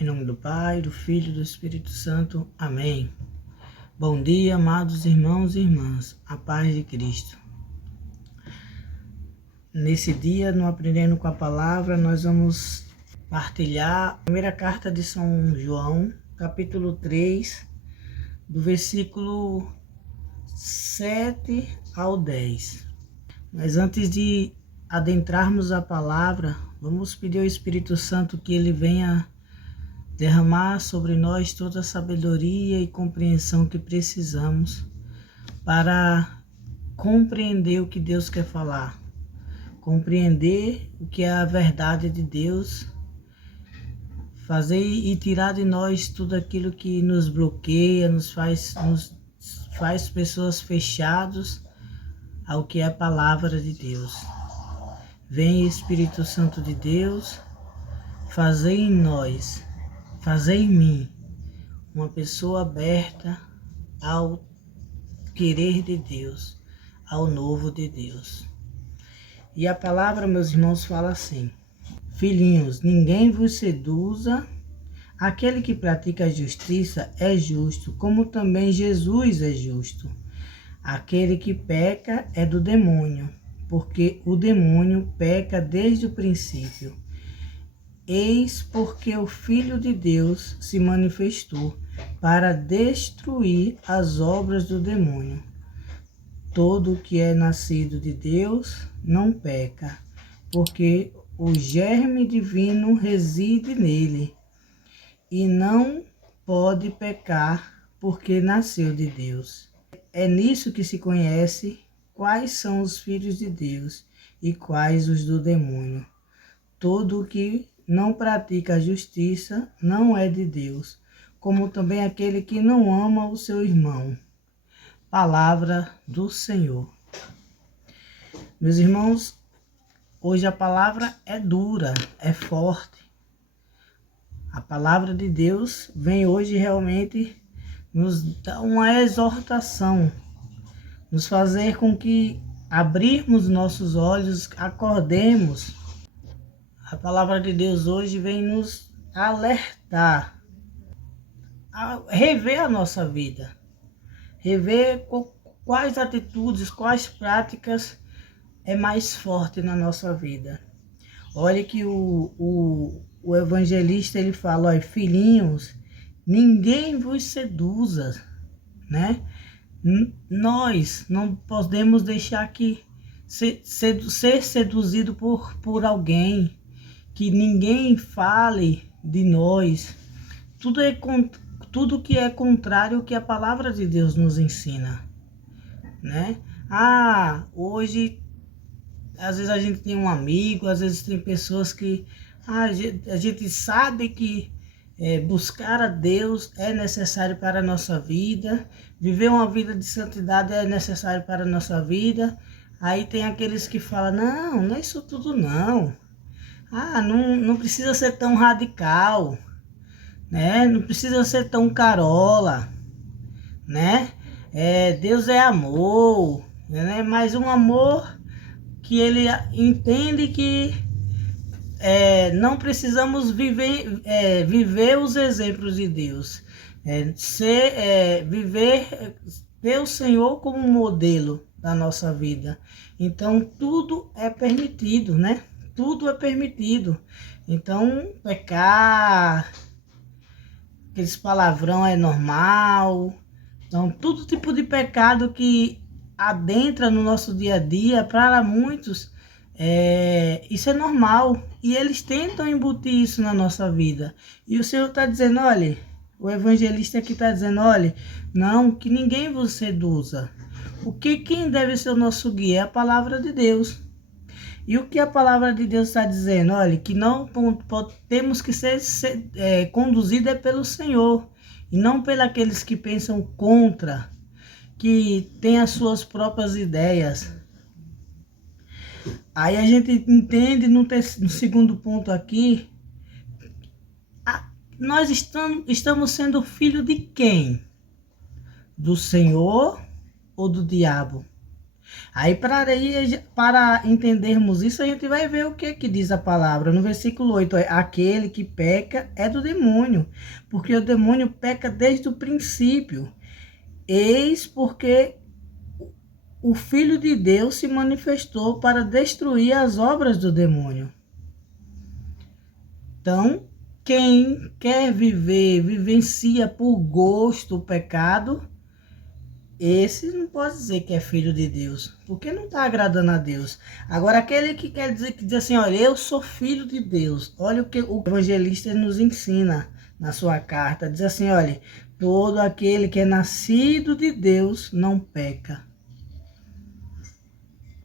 Em nome do Pai, do Filho e do Espírito Santo. Amém. Bom dia, amados irmãos e irmãs. A paz de Cristo. Nesse dia, no Aprendendo com a Palavra, nós vamos partilhar a primeira carta de São João, capítulo 3, do versículo 7 ao 10. Mas antes de adentrarmos a palavra, vamos pedir ao Espírito Santo que ele venha derramar sobre nós toda a sabedoria e compreensão que precisamos para compreender o que Deus quer falar, compreender o que é a verdade de Deus, fazer e tirar de nós tudo aquilo que nos bloqueia, nos faz pessoas fechadas ao que é a palavra de Deus. Vem, Espírito Santo de Deus, fazer em nós, fazer em mim uma pessoa aberta ao querer de Deus, ao novo de Deus. E a palavra, meus irmãos, fala assim: filhinhos, ninguém vos seduza, aquele que pratica a justiça é justo, como também Jesus é justo. Aquele que peca é do demônio, porque o demônio peca desde o princípio. Eis porque o Filho de Deus se manifestou para destruir as obras do demônio. Todo o que é nascido de Deus não peca, porque o germe divino reside nele, e não pode pecar, porque nasceu de Deus. É nisso que se conhece quais são os filhos de Deus e quais os do demônio. Todo o que não pratica a justiça não é de Deus, como também aquele que não ama o seu irmão. Palavra do Senhor. Meus irmãos, hoje a palavra é dura, é forte. A palavra de Deus vem hoje realmente nos dar uma exortação, nos fazer com que abrirmos nossos olhos, acordemos. A palavra de Deus hoje vem nos alertar, a rever a nossa vida, rever quais atitudes, quais práticas é mais forte na nossa vida. Olha que o evangelista ele fala: olha, filhinhos, ninguém vos seduza, né? Nós não podemos deixar que ser seduzido por alguém, que ninguém fale de nós. Tudo que é contrário ao que a palavra de Deus nos ensina, né? Hoje, às vezes a gente tem um amigo, às vezes tem pessoas que a gente sabe que buscar a Deus é necessário para a nossa vida, viver uma vida de santidade é necessário para a nossa vida. Aí tem aqueles que falam: não é isso tudo não. Não precisa ser tão radical, né? Não precisa ser tão carola, né? Deus é amor, né? Mas um amor que ele entende que não precisamos viver os exemplos de Deus, ter o Senhor como modelo da nossa vida. Então tudo é permitido, né? Tudo é permitido. Então pecar, aqueles palavrão é normal. Então todo tipo de pecado que adentra no nosso dia a dia, para muitos, isso é normal. E eles tentam embutir isso na nossa vida. E o Senhor está dizendo, olha, o evangelista aqui está dizendo, olha, não, que ninguém vos seduza. Quem deve ser o nosso guia é a palavra de Deus. E o que a palavra de Deus está dizendo? Olha, que não temos que ser conduzidos pelo Senhor, e não pelos que pensam contra, que têm as suas próprias ideias. Aí a gente entende no segundo ponto aqui, nós estamos sendo filho de quem? Do Senhor ou do diabo? Para entendermos isso, a gente vai ver o que diz a palavra. No versículo 8, aquele que peca é do demônio, porque o demônio peca desde o princípio. Eis porque o Filho de Deus se manifestou para destruir as obras do demônio. Então, quem quer vivencia por gosto o pecado, esse não pode dizer que é filho de Deus, porque não está agradando a Deus. Agora, aquele que quer dizer, que diz assim, olha, eu sou filho de Deus. Olha o que o evangelista nos ensina na sua carta. Diz assim, olha, todo aquele que é nascido de Deus não peca.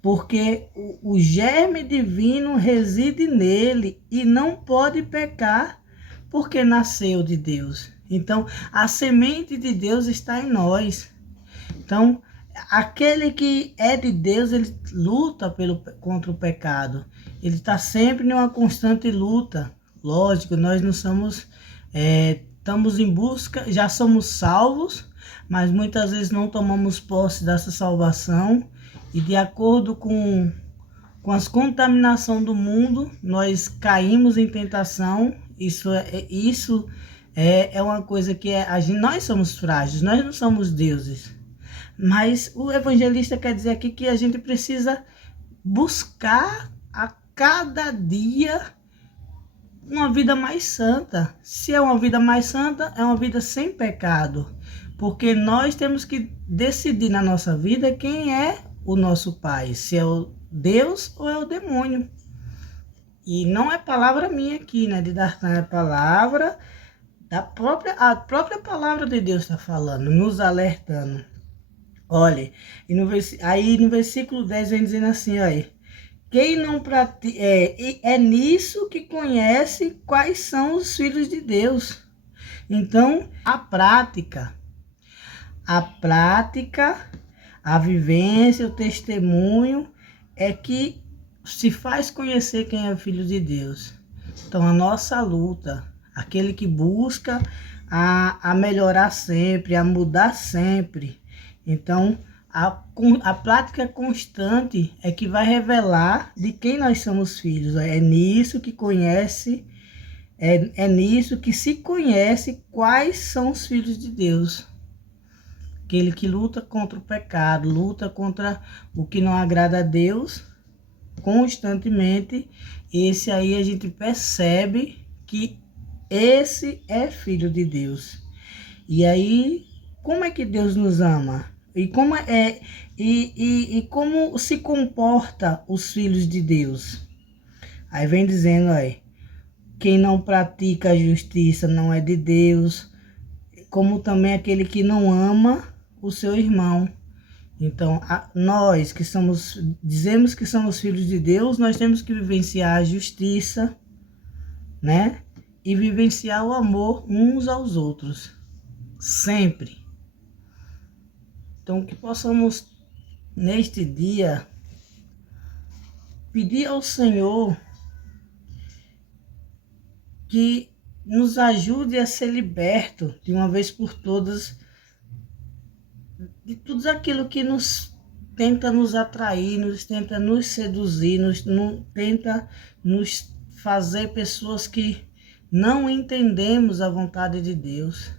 Porque o germe divino reside nele e não pode pecar porque nasceu de Deus. Então, a semente de Deus está em nós. Então, aquele que é de Deus, ele luta contra o pecado. Ele está sempre em uma constante luta. Lógico, nós não somos, estamos em busca, já somos salvos, mas muitas vezes não tomamos posse dessa salvação. E de acordo com as contaminações do mundo, nós caímos em tentação. Isso é uma coisa que nós somos frágeis, nós não somos deuses. Mas o evangelista quer dizer aqui que a gente precisa buscar a cada dia uma vida mais santa. Se é uma vida mais santa, é uma vida sem pecado. Porque nós temos que decidir na nossa vida quem é o nosso pai. Se é o Deus ou é o demônio. E não é palavra minha aqui, né, de Dartan, é palavra a própria palavra de Deus está falando, nos alertando. Olha, aí no versículo 10 vem dizendo assim, olha, quem não pratica, é nisso que conhece quais são os filhos de Deus. Então, a prática, a vivência, o testemunho é que se faz conhecer quem é filho de Deus. Então, a nossa luta, aquele que busca a melhorar sempre, a mudar sempre. Então, a prática constante é que vai revelar de quem nós somos filhos. É nisso que conhece, é nisso que se conhece quais são os filhos de Deus. Aquele que luta contra o pecado, luta contra o que não agrada a Deus constantemente. Esse aí a gente percebe que esse é filho de Deus. E aí, como é que Deus nos ama? E como se comporta os filhos de Deus? Aí vem dizendo aí, quem não pratica a justiça não é de Deus, como também aquele que não ama o seu irmão. Então, nós que dizemos que somos filhos de Deus, nós temos que vivenciar a justiça, né? E vivenciar o amor uns aos outros, sempre. Então, que possamos, neste dia, pedir ao Senhor que nos ajude a ser liberto de uma vez por todas de tudo aquilo que tenta nos atrair, tenta nos seduzir, tenta nos fazer pessoas que não entendemos a vontade de Deus.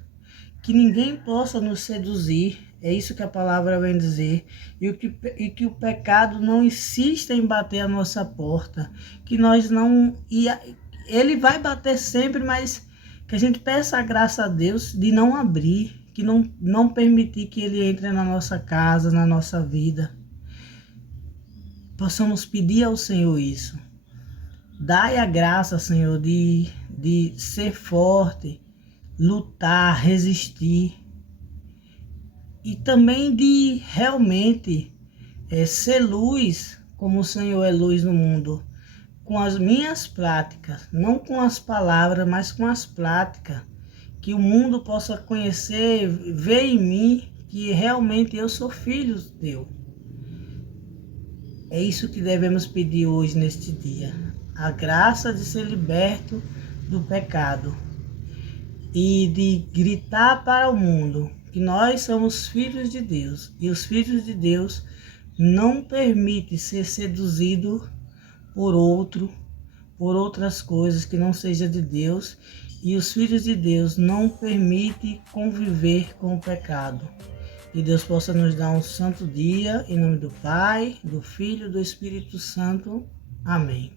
Que ninguém possa nos seduzir, é isso que a palavra vem dizer, e que o pecado não insista em bater a nossa porta, que nós não... Ele vai bater sempre, mas que a gente peça a graça a Deus de não abrir, que não permitir que ele entre na nossa casa, na nossa vida. Possamos pedir ao Senhor isso. Dai a graça, Senhor, de ser forte, lutar, resistir. E também de realmente ser luz, como o Senhor é luz no mundo. Com as minhas práticas, não com as palavras, mas com as práticas. Que o mundo possa conhecer, ver em mim que realmente eu sou filho teu. É isso que devemos pedir hoje, neste dia. A graça de ser liberto do pecado. E de gritar para o mundo que nós somos filhos de Deus. E os filhos de Deus não permite ser seduzido por outras coisas que não seja de Deus, e os filhos de Deus não permitem conviver com o pecado. Que Deus possa nos dar um santo dia, em nome do Pai, do Filho e do Espírito Santo. Amém.